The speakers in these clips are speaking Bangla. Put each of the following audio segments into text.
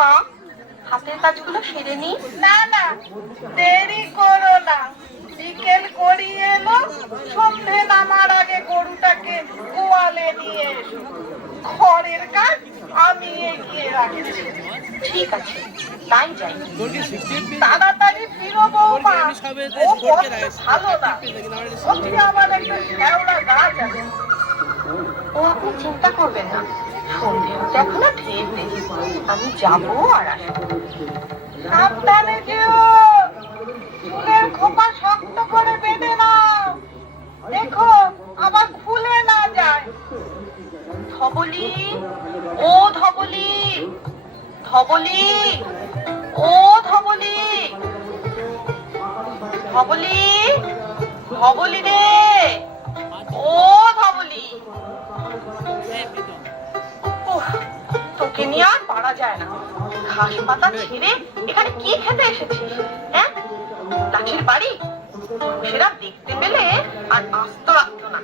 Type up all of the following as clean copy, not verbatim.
মা, হাতের কাজগুলো সেরে নি। না না, দেরি করো না। বিকেল করিয়ে এলো, সন্ধে নামার আগে গরুটাকে গোয়ালে নিয়ে এসো। ঘরের কাজ আমি এগিয়ে রাখছি। ঠিক আছে, তাই যাই। তাড়াতাড়ি ফিরো বৌমা। ও বড্ড ভালো না, ওকে আমার একটা শেওড়া গাছ আছে। ও আপনি চিন্তা করবেন না, সন্ধে হতে এখনো ঢের দেরি। আমি যাবো আর আসবো। সাবধানে যেও, চুলের খোপা শক্ত করে বেঁধে নাও, দেখো আবার খুলে না যায়। ধবলি, ও ধবলি, ধবলি, ও ধবলি, ধবলি, ধবলি রে, ও ধবলি। উফ, তোকে নিয়ে আর পারা যায় না। ঘাস পাতা ছেড়ে এখানে কি খেতে এসেছিস? হ্যাঁ, লাঠির বাড়ি? সেটা দেখতে পেলে আর আস্ত রাখতো না।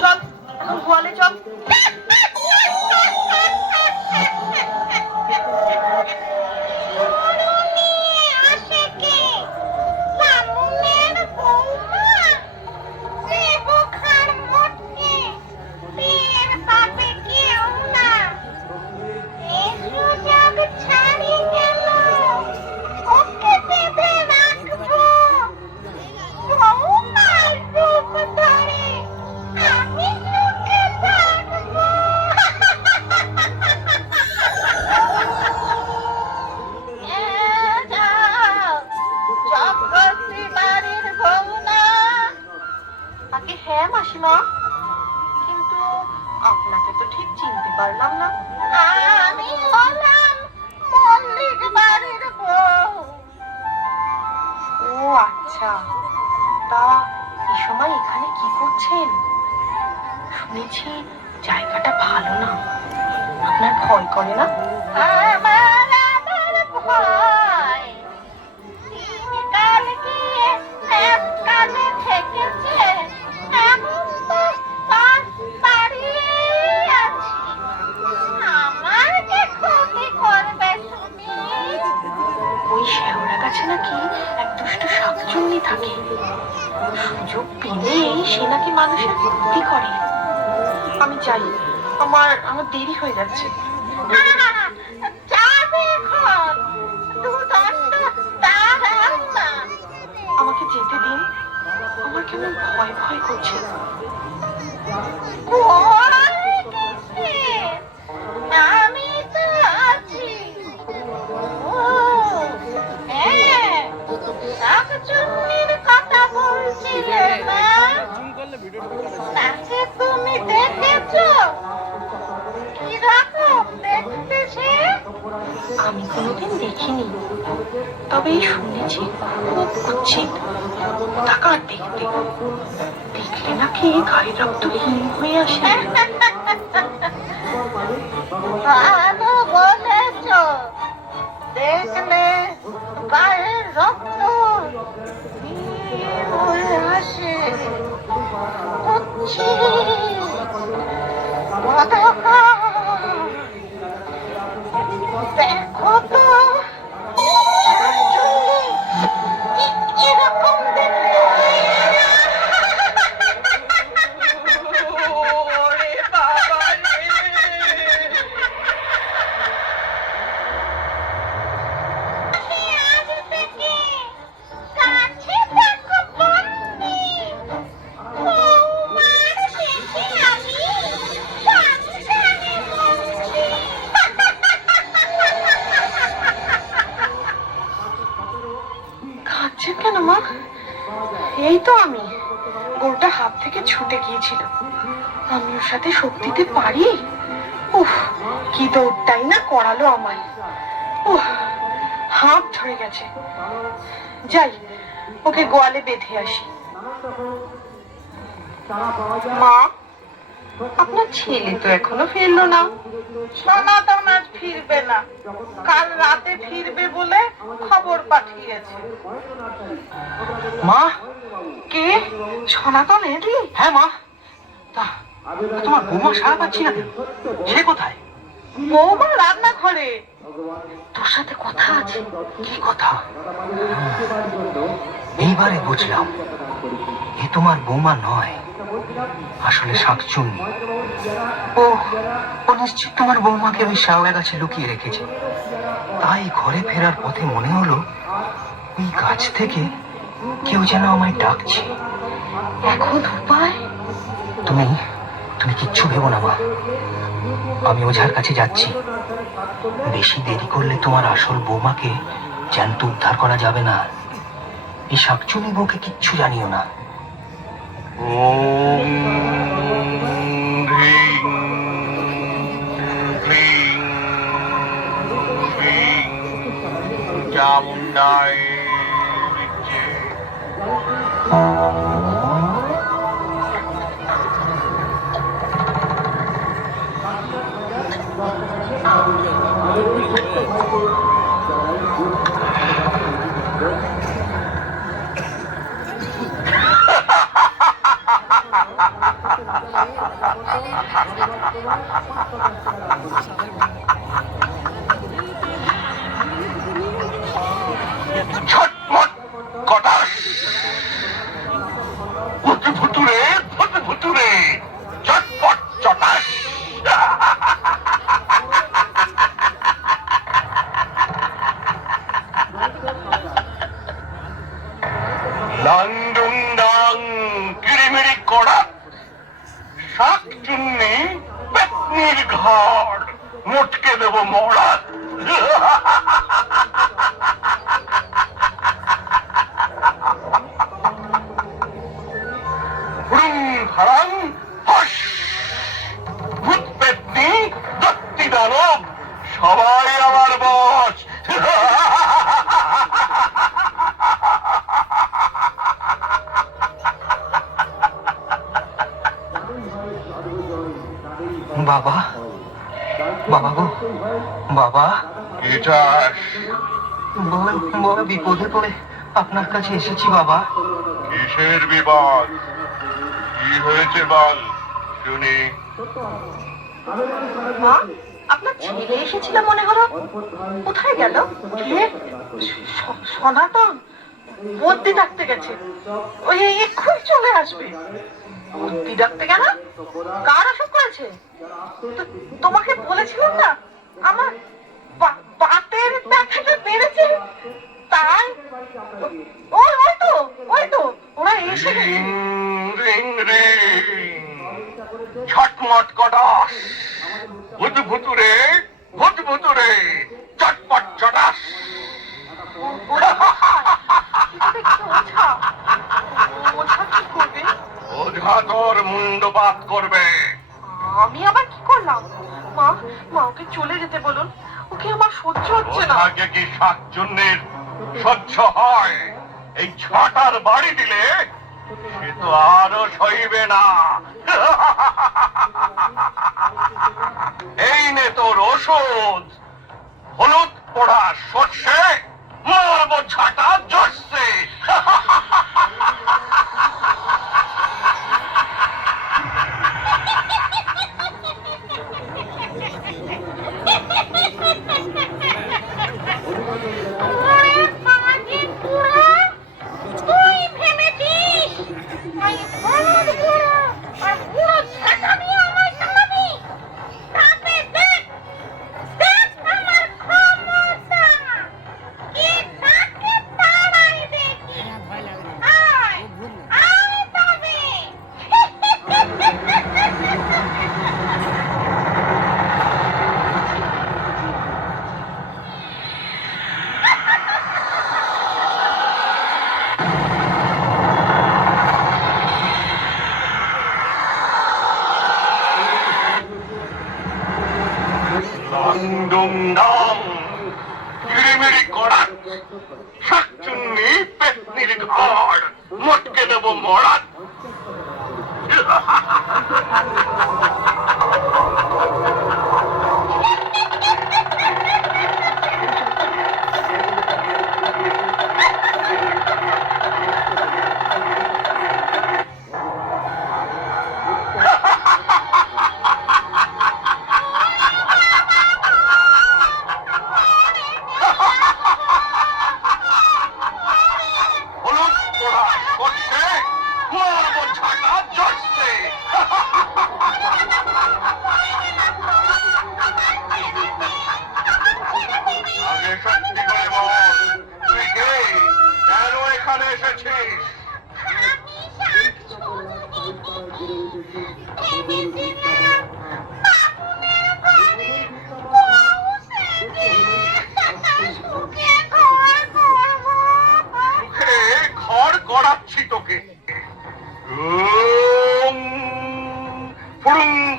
চল এখন গোয়ালে চল। হ্যাঁ মাসিমা, কিন্তু আপনাকে তো ঠিক চিনতে পারলাম না। আমি হলাম মল্লিক বাড়ির বউ। ও আচ্ছা, তা এই সময় এখানে কি করছেন? শুনেছি জায়গাটা ভালো না, আপনার ভয় করে না? আমার আবার ভয়? দিনকাল গিয়ে এককালে থেকেছে, এখন তো পাশ দাঁড়িয়েই আছি। আমার যে ক্ষতি করবে শুনি? ওই শেওড়া গাছে নাকি এক দুষ্টু শাকচুন্নি থাকে, সুযোগ পেলেই সে নাকি মানুষের ক্ষতি করে। আমি যাই, আমার আমার দেরি হয়ে যাচ্ছে। আমাকে যেতে দিন, আমার কেমন ভয় ভয় করছে। আমি তো আছি। শাকচুন্নির কথা বলছিলে না? তাকে তুমি দেখেছো? কিরকম দেখতে সে? আমি কোনোদিন দেখিনি, তবে শুনেছি খুব কুৎসিত, টাকার দেখতে। দেখলে নাকি গায়ের রক্ত হিম হয়ে আসে। ভালো বলেছ, দেখলে গায়ের রক্ত হিম হয়ে আসে। দেখো তো, এরকম দেখতে। ওরে বাবা রে! আজ থেকে কাছে থাকো বন্দি। বৌমার শেষে আমি সংসারে বন্দি। কাঁদছেন কেন মা? এই তো আমি, গরুটা হাত থেকে ছুটে গিয়েছিল, আমি ওর সাথে শোক দিতে পারি? উফ, কি দৌড়টাই না করালো আমায়। উফ, হাত ধরে গেছে। যাই, ওকে গোয়ালে বেঁধে আসি। মা, আপনার ছেলে তো এখনো ফিরলো না। সনাতন আজ ফিরবে না, কাল রাতে ফিরবে বলে খবর পাঠিয়েছে। মা, কে? সনাতন এলি? হ্যাঁ মা, তা তোমার বৌমা সারা পাচ্ছি না, সে কোথায়? বৌমা রান্নাঘরে, তোর সাথে কথা আছে। কি কথা? এইবারে বুঝলাম, এ তোমার বৌমা নয়, আসলে শাকচুন্নি। ও ও নিশ্চিত তোমার বৌমাকে ওই শ্যাওলা গাছে লুকিয়ে রেখেছে। তাই ঘরে ফেরার পথে মনে হলো ওই গাছ থেকে কেউ যেন আমায় ডাকছে। এখন উপায়? তুমি তুমি কিচ্ছু ভেবো না মা, আমি ওঝার কাছে যাচ্ছি। বেশি দেরি করলে তোমার আসল বৌমাকে জ্যান্ত উদ্ধার করা যাবে না। এই শাকচুনি বউকে কিচ্ছু জানিও না। ওম হ্রিং ক্লিং শ্রীং চামুণ্ডায় বিদ্যে। ছটমট কটাস ভুতুরে ভুতুরে চটপট চটাস। লাংডুং ডাং কিরিমিরি কড়া শাকচুন্নি পেতনির ঘর মোটকে দেব মরা। হুড়ুং হারাং হস ভূত পেতনি দত্তি দানব সবাই আমার বস। বাবা, বাবা গো, বাবা। কি চাস? বড় বিপদে পড়ে আপনার কাছে এসেছি বাবা। কিসের বিপদ? কি হয়েছে বল শুনি। মা, আপনার ছেলে এসেছিল মনে হলো, কোথায় গেল? কে? সনাতন বদ্যি ডাকতে গেছে, ওই এক্ষুনি চলে আসবে। বদ্যি ডাকতে গেল? কার অসুখ করেছে? তোমাকে বলেছিলাম না আমার বাতের ব্যথাটা বেড়েছে, তাই ওই তো ওরা এসে গেছে। রিং রিং ছটমট কটাস ভুতুরে চটপট চটাস। ওঝা তোর মুন্ডপাত করবে। আমি আবার কি করলাম? মা, ওকে চলে যেতে বলুন, ওকে আমার সহ্য হচ্ছে না। ওঝাকে কি শাকচুন্নির সহ্য হয়? এই ছটার বাড়ি দিলে সে তো আরো সইবে না। এই নে তোর ওষুধ, হলুদ পোড়া সর্ষে মারবো ঝাঁটা জর্ষে। লাংডুং কিরিমিরি কড়া শাকচুন্নি পেতনির ঘর মোটকে দেব মরা।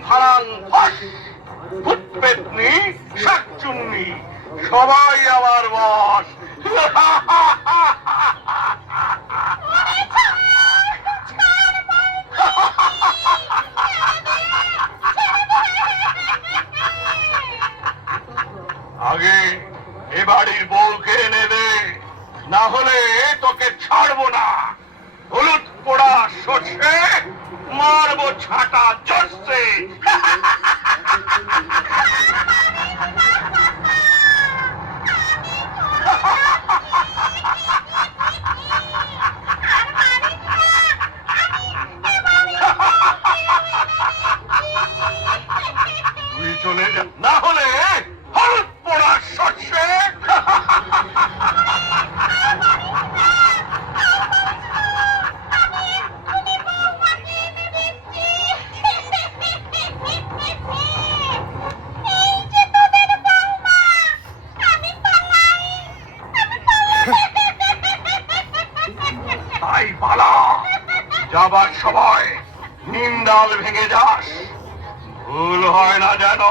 ফালাং ফাঁস ভূতপেতনি শাকচুন্নি সবাই আমার বস। আগে এ বাড়ির বউকে এনে দে, না হলে তোকে ছাড়বো না। হলুদ পোড়া সর্ষে মারবো ছাটা জর্সে। তুই চলে যা, না হলে হলুদ পোড়া সর্ষে। তাই পালা, যাবার সময় নিম ডাল ভেঙে যাস, ভুল হয় না যেন।